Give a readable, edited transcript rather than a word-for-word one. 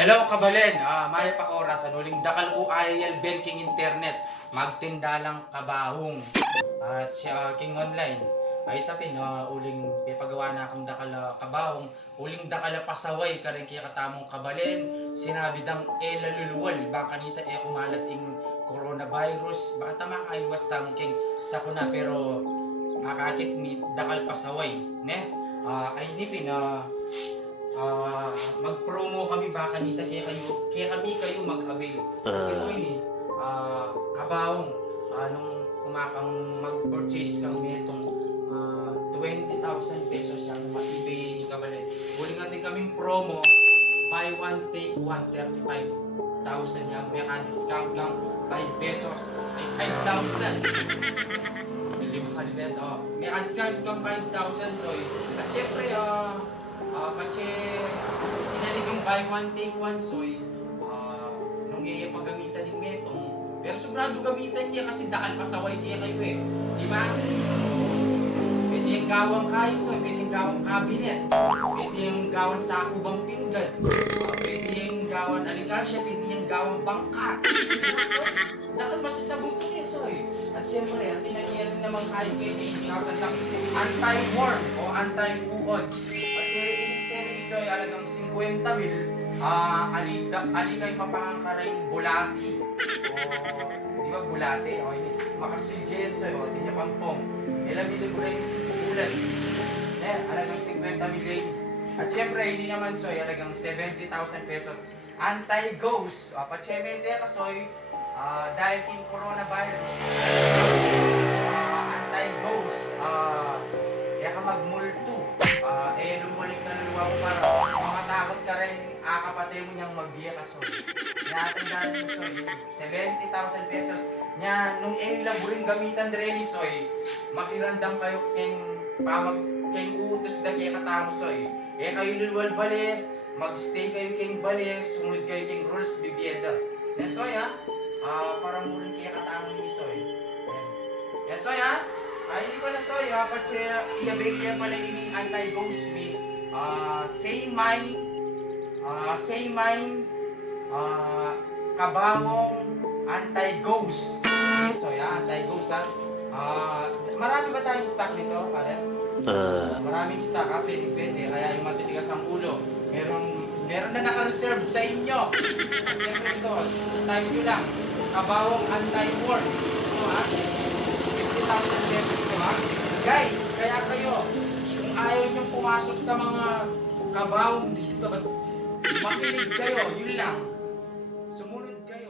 Hello kabalen, Maya Pakora sa nuling dakal ko ayal ben king internet magtinda lang kabahong at siya king online ay tapin uling pipagawa na akong dakal kabahong uling dakal pasaway ka rin kaya katamong kabalen sinabi dang laluluwal baka nita kumalat ing coronavirus baka tama kaiwas tamong king sakuna pero makakit ni dakal pasaway ne ay nipin mag-promo kami baka nita kaya kami kayo mag-avail. Ito ini kabawong nung kumakang mag-purchase kang metong 20,000 pesos yung matibay ni Kabalen. Huli nga din kaming promo buy one take 135,000 yung may ka-discount kang 5 pesos ay 5,000. Lima ka ni peso. May ka-discount kang 5,000 so at syempre pache sinaliging buy one take one soy nung pagamitan ni metong pero sobrado gamitan niya kasi daan pasaway kaya kayo di ba? Pwede yung gawang kayo soy, pwede yung gawang cabinet, pwede yung gawang sakubang pinggan, pwede yung gawang alikasya, pwede yung gawang bangka soy, dahil masasabong ko niya soy at siyempre ang tinangyari naman kayo kayo lang anti-worm o anti-uod so alagang 50 mil ali kay mapangkarayong bulati o di ba bulati o makasigyen sa o di niya pampong ilang rin ulan alagang 50 mil at syempre hindi naman soy alagang 70,000 pesos anti-ghost pachemente ka soy dahil king coronavirus anti-ghost kaya ka magmulto lumulik na luwa mo para makatakot ka rin kapatid mo niyang magbiya ka soy natandaan mo soy 70,000 pesos nya nung laburing gamitan rin soy makirandam kayo keng utos da kaya katamo soy kayo luluwal bali magstay kayo keng bali sunod kayo keng rules bibiyeda yan soy para mo rin kaya katamo ni soy yan soy ay, hindi pala soy, kasi iyabay kaya pala yung anti-ghost meat. Say mine, kabawong anti-ghost. So, anti-ghost marami ba tayong stock nito, pare? Maraming stock, pwede. Kaya yung matitigas ang ulo. Meron na naka-reserve sa inyo. Siyempre ito, type nyo lang. Kabawong anti-worm. Ito, 50,000 pesos. Guys, kaya kayo, kung ayaw niyong pumasok sa mga kabawong dito, makinig kayo, yun lang. Sumunod kayo.